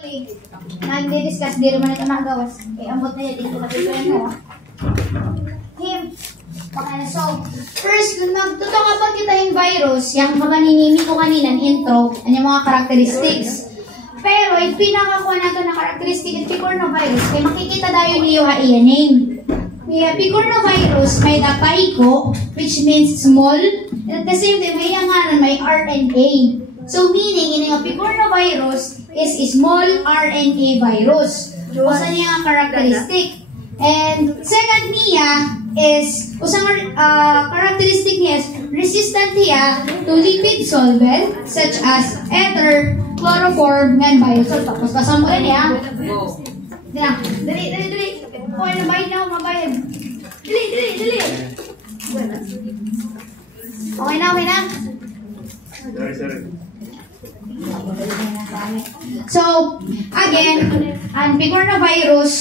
Nagdi-discuss, di naman ito nagawas. Ambot na yan, dito matipin mo. Him. Okay, so, first, kung magtutok pa kita yung virus, yung maninimi ko kanina, intro, yung mga characteristics. Pero, yung pinakakuha nato na characteristic ng picornavirus, kaya makikita tayo niyo iyan name. Kaya picornavirus, may dapaiko, which means small, and at the same time, may yanganan, may RNA. So, meaning, yung picornavirus is small RNA virus. Usa niya ang characteristic. And second niya is, usang characteristic niya is resistant niya to lipid solvent such as ether, chloroform, and biosol. Tapos kasama mo rin niya. Dali. Kuha na bayad na, mabayad. Dali. Okay na. Sorry. So, again, ang picornavirus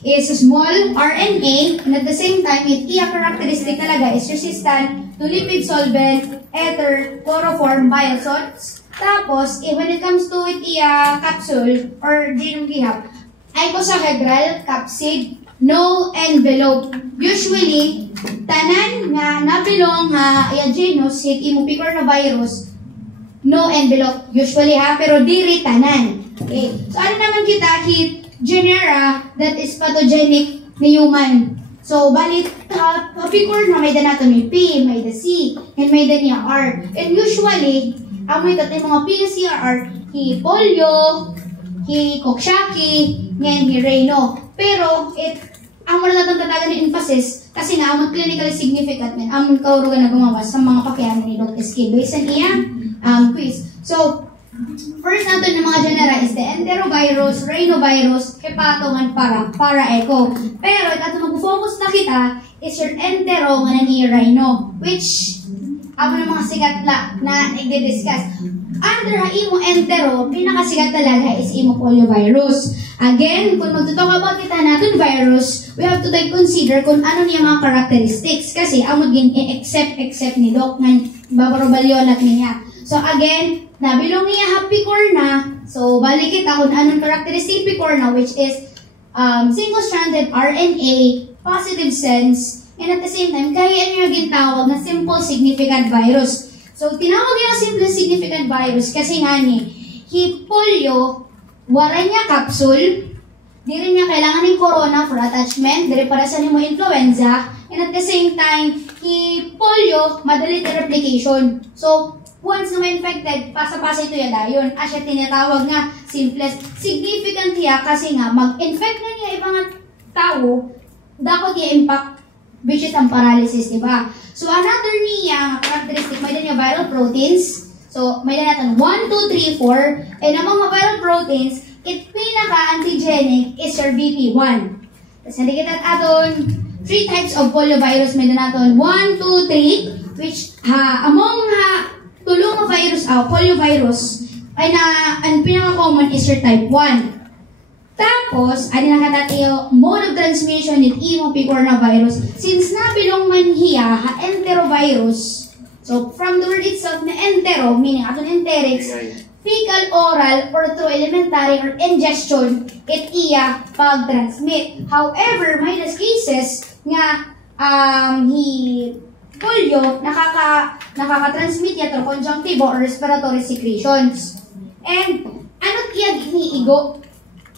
is small RNA, and at the same time, its characteristic talaga is resistant to lipid solvent, ether, chloroform, biosalts. Tapos, when it comes to its capsule or genome gihap, icosahedral capsid, no envelope. Usually, tanan nga nabilong nga genus hit imo picornavirus, no envelope. Usually pero diri tanan. Okay. So, ano naman kita hit genera that is pathogenic ni human. So, balit, picor na may danato ni P, may da C, and may da niya R. And usually, ang may tatay mga P na C R, hi polio, hi kokshaki, ngayon hi rhino. Pero, ang wala natang tatagan ni emphasis, kasi nga, ang clinically significant men, ang kaurugan na gumawas sa mga pakyanan ni Dr. Skill based on iyang quiz. So, first natin ng mga genera is the enterovirus, rhinovirus, hepatogan para-echo. Pero, ito mag-focus na kita is your entero nga ni rhino, which, ako ng mga sikat na i-discuss. Under imo entero, pinakasikat talaga is imo poliovirus. Again, kung magtutok about kita natin virus, we have to consider kung ano niya mga characteristics. Kasi, ang maging except ni Doc, nga babarobalyolat niya. So again, nabilong niya picorna. So balik kita kung anong characteristic picorna, which is single-stranded RNA, positive sense, and at the same time, kaya niya gintawag na simple significant virus. So tinawag niya simple significant virus kasi nga ni polio, wala niya capsule, di rin niya kailangan ng corona for attachment, di rin para sa nimo influenza, and at the same time, polio, madali replication. So, once na ma-infected, pasa-pasa ito yan dayon. Siya tinatawag nga simplest significant niya kasi nga mag-infect na niya ibang tao, dapat niya impact, which is ang paralysis, di ba? So, another niya characteristic, may niya viral proteins. So, may na natin 1, 2, 3, 4. And ang mga viral proteins, pinaka-antigenic is your VP1. Tapos, hindi kita aton 3 types of poliovirus. May na natin 1, 2, 3, which among tulong na virus, poliovirus, ay ang pinaka-common is your type 1. Tapos, ano na katatiyo, mode of transmission ng imo picornavirus, since nabilong man hiya, enterovirus. So, from the word itself na entero, meaning aton enterics, fecal, oral, or through elementary or ingestion, iya pag-transmit. However, may cases nga, polio, nakaka-transmit niya through conjunctival or respiratory secretions. And, ano't iya iniigo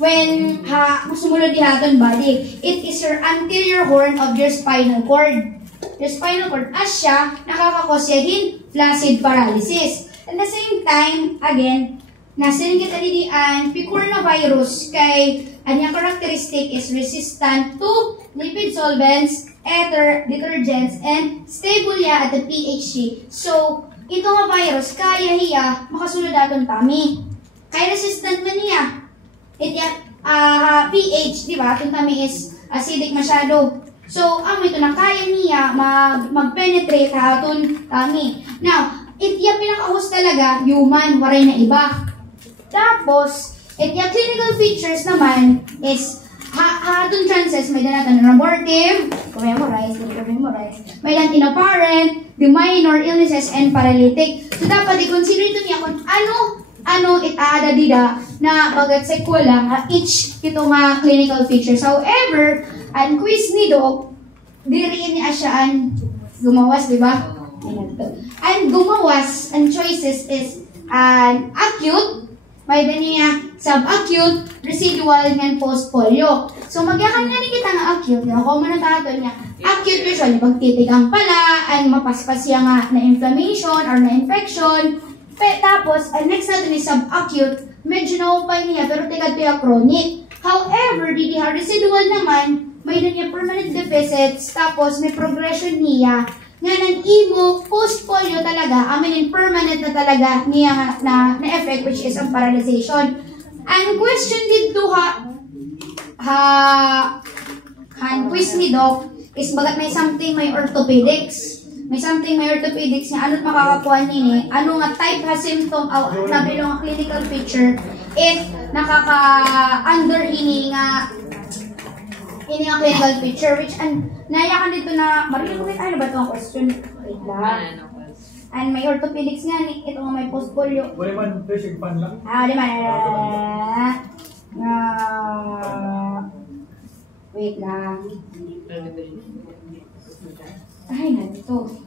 when sumunod dihaton body? It is your anterior horn of your spinal cord. Your spinal cord, siya, nakakakosyahin flaccid paralysis. At the same time, again, nasin kita didian, picornavirus kay anyang characteristic is resistant to lipid solvents, ether, detergents, and stable ya at the pH. So, ito nga virus, kaya hiya makasulod aton tami. Kaya resistant man niya. pH, di ba? Aton tami is acidic masyado. So, ito na kaya niya mag-penetrate aton tami. Now, itya pinaka-host talaga, human, waray na iba. Tapos, itya clinical features naman is hatong chances, may danatan na abortive, memorize, may antinoparent, the minor illnesses, and paralytic. So, dapat i-consider ito niya kung ano ano itaada dida na bagat sequel lang each ito nga clinical features. However, ang quiz ni Doc, diri ni asyaan gumawas, di ba? And gumawas, ang choices is an acute, may niya subacute, residual, and post-polio. So, magyakan nga ni kita nga acute, kung mo natato niya, acute usually, pagtitigang pala, ang mapaspas siya nga na inflammation or na infection. Tapos, ang next natin is subacute, medyo naupay niya, pero tigad niya chronic. However, DDR residual naman, may niya permanent deficits, tapos may progression niya, nga ng imo, post-polio talaga, permanent na talaga niya na effect, which is ang paralyzation. Ang question dito ang quiz ni Doc is bagat may something may orthopedics. May something may orthopedics nga ano't makakakuha nini, ano nga type ha symptom o sabi nga clinical feature if nakaka-under ini nga clinical feature which nayakan dito na marinig ko ano ba ito ang question? Wait lang. And may orthopedics nga ni ito nga may post-polio. Wala man pressure pan lang. Di man. Wait lang. Ay, nandito.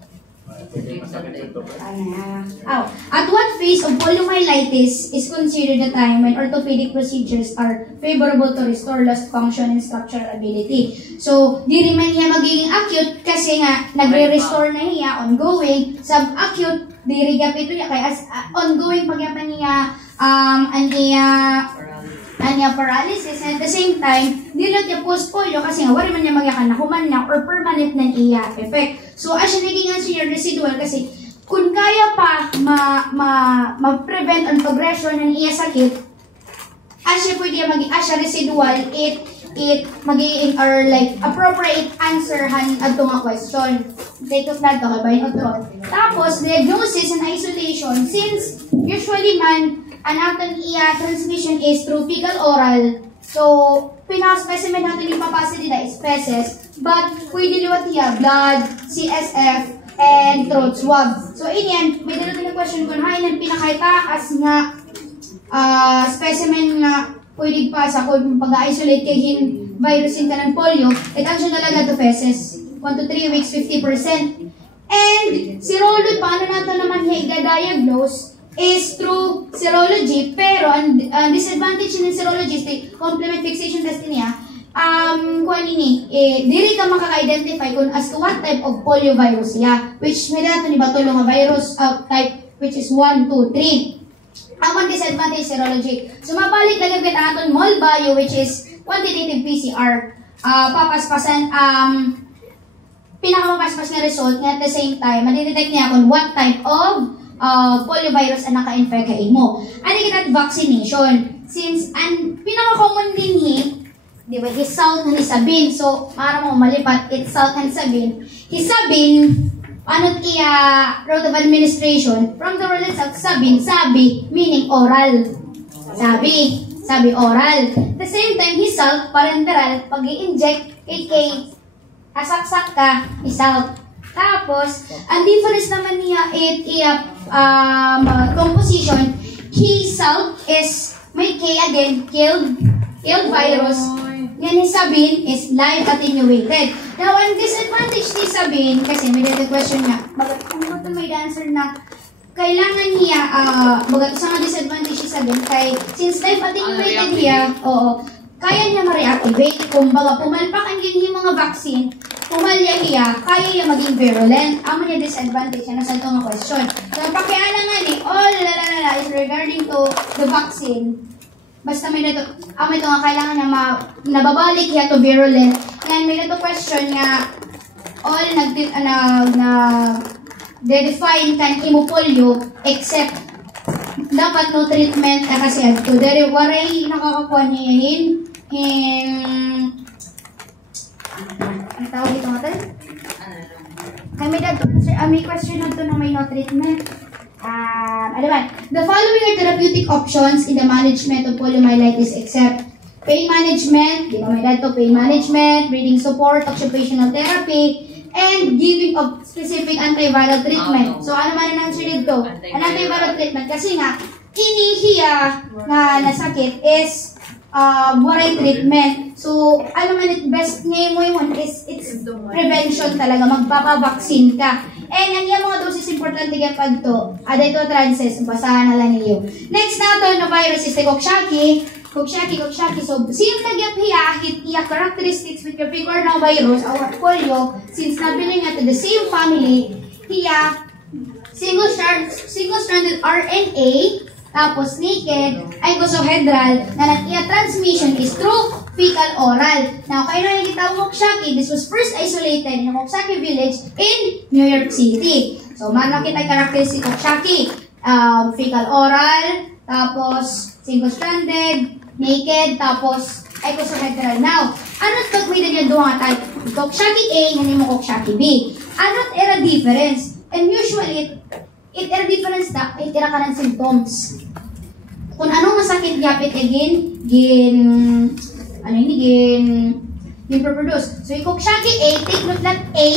At what phase of poliomyelitis is considered the time when orthopedic procedures are favorable to restore lost function and structural ability? So, di rin man niya magiging acute kasi nga nagre-restore na niya ongoing. Sub-acute, di rin gapito niya kaya ongoing pagyapan niya anya paralysis, and at the same time, dilot niya post-polio kasi nga wala man niya magyakan na human na or permanent na iya effect. So, as siya naging answer residual kasi kung kaya pa ma-prevent ang progression ng iya sakit, as siya pwede as siya residual, it magiging or like appropriate answer adto nga question. Take of that to kay bayon. Tapos, diagnosis and isolation, since usually man ang ating transmission is through fecal oral. So, pinaka-specimen natin yung papasa nila is feces, but pwede liwat niya blood, CSF, and throat swab. So, yan, may dalawa na question kung hain ang pinakaitaas nga specimen nga pwede pa sa kung pag-isolate kay virusin ka ng polio, it actually talaga to feces. 1 to 3 weeks, 50%. And, serology, paano natin naman i-diagnose? Is through serology, pero ang disadvantage ng serology is complement fixation test niya, diri ka makaka-identify kung as to what type of poliovirus siya, which may dato ni Batulo nga virus type, which is 1, 2, 3. Ang disadvantage serology. So, mabalik lang yung aton mol bio, which is quantitative PCR. Papaspasan, pinakamapaspas na result, at the same time, madidetect niya kung what type of poliovirus ang naka-infect kay mo. Ano kita vaccination? Since ang pinaka-common din di ba, Hisal ng Hisabin. So, para mo malipat, Hisal ng Hisabin. Hisabin, ano't iya route of administration, from the word itself, sabi, meaning oral. Sabi oral. At the same time, Hisal, parenteral, pag i-inject, asaksak ka, Hisal. Tapos, ang difference naman niya composition, Hisal is may K again, killed virus. Yan Hisabin is live attenuated. Now, ang disadvantage ni Hisabin, kasi may dito question niya, bagat ano ito may answer na kailangan niya, bagat sa mga disadvantage ni Hisabin, kay since live attenuated niya, kaya niya ma-reactivate. Kung baga pumalpak ang yung mga vaccine, pumalya niya, kaya niya maging virulent. Amo niya disadvantage na sa itong question. So, pakialam nga ni, is regarding to the vaccine. Basta may nato, amo ito nga kailangan niya nababalik niya to virulent. Yan, may nato question nga, de-define kan imopolio except dapat no treatment na kasi adto. Dari waray nakakakuha niya ang tawag dito nga tayo? May question na ito na may no treatment. The following are therapeutic options in the management of poliomyelitis except pain management, di ba may dito pain management, breathing support, occupational therapy, and giving of specific antiviral treatment. So, ano man ang answer dito? An antiviral treatment kasi nga, inihiya nga nasakit is waray treatment. So, ano man it best name mo yun is it's prevention talaga. Magpapabaksin ka. And ang yung mga doses importante kaya pag to, ito transes, basahan na lang niyo. Next na to, no virus is the Coxsackie. So, same nagyap hiya characteristics with your picornavirus, our polio, since nabiling at the same family, hiya single-stranded RNA, tapos naked, icosahedral, na nag-iya transmission is through fecal-oral. Now, kayo na nakikita mo Coxsackie, this was first isolated in Coxsackie village in New York City. So, nakita yung characteristic of Coxsackie, fecal-oral, tapos single-stranded, naked, tapos icosahedral. Now, ano't pagmida niya doon nga type? Coxsackie A, ngayon mo Coxsackie B. Ano't era difference? And usually, it era difference na, it era ka ng symptoms. Kung anong masakit yapit again, reproduce. So, yung Coxsackie A, take note that A,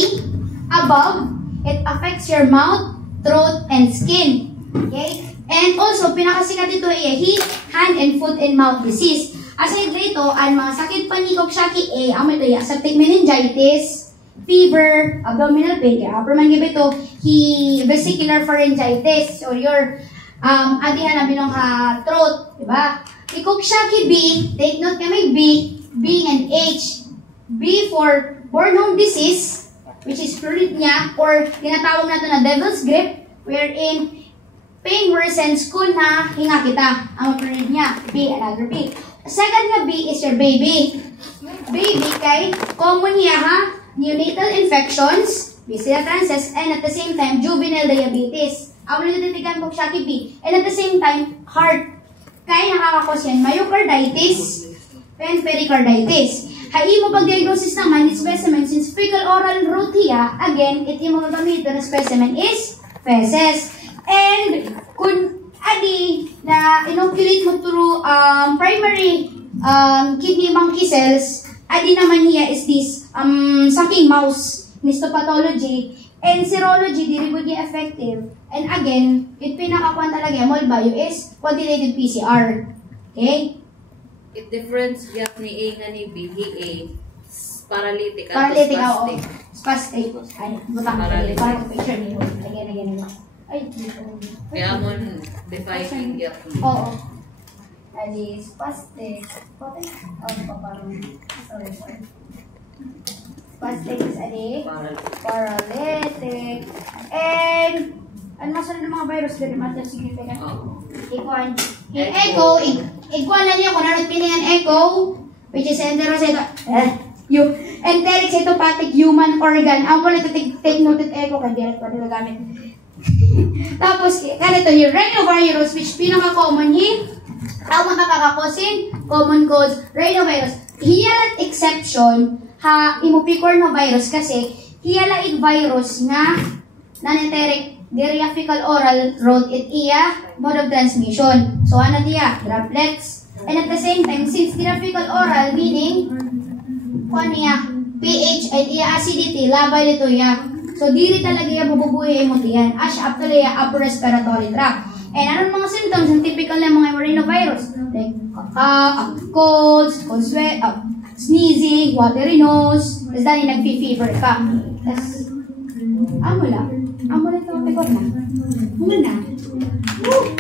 above, it affects your mouth, throat, and skin. Okay? And also, pinakasikat ito ay hand and foot and mouth disease. Aside dito, ang mga sakit pa ni Coxsackie A, ang ito ay septic meningitis, fever, abdominal pain, kaya upper man ito, vesicular pharyngitis, or your adihan na binong throat, diba? Si Coxsackie B, take note ka may B, B and H. B for born-home disease, which is fluid niya, or tinatawag natin na devil's grip, wherein pain worsens kung na hinga kita. Ang fluid niya, B, another B. Second na B is your baby. Baby kay common niya neonatal infections, bacillus transes, and at the same time, juvenile diabetes. Ang nagtitigan Coxsackie B. And at the same time, heart. Kaya nakakakos yan, myocarditis and pericarditis. Hai mo pag-diagnosis naman, this specimen, since fecal-oral route hiya, again, iti mo gagamitin na specimen is feces. And kung adi na inoculate mo through primary kidney monkey cells, adi naman hiya is this sucking mouse histopathology and serology, di rin niya effective. And again, yung pinakakuan talaga mol bio is quantitative PCR. Okay? It difference gap ni A nga ni B, A paralytic at Paralytic, oo. spastic. Spastic. Ay, butang Paralytic. parang picture niyo. Again. Ay, dito. Kaya mo defining gap ni. Oo. Adi, spastic. Pote? Parang, sorry. Spastic is adi, paralytic. And, ano masunod ng mga virus din, matter significant. Ikuan. Ikuan na niyo kung ano piningan echo, which is enteric cytopathic human organ. Ang pala take note at echo, kaya direct pa nila gamit. Tapos, ganito yung rhinovirus, which pinaka-common ang makakakosin, common cause, rhinovirus. Hiyalat exception, imupicornavirus kasi, hiyalaig virus nga, non-enteric, diarrhea fecal-oral route, it iya, mode of transmission. So, ano diya? Droplets. And at the same time, since diarrhea fecal-oral, meaning, kung niya, pH at iya acidity, labay nito iya. So, diri talaga iya bububuhay mo diyan. Asya, actually, upper respiratory tract. And anong mga symptoms ang typical ng mga rhinovirus? Like, colds, sweat, sneezing, watery nose, tapos dahil nag-fever ka. Tapos, amo lang ito, pekor na. Muna na. Woo!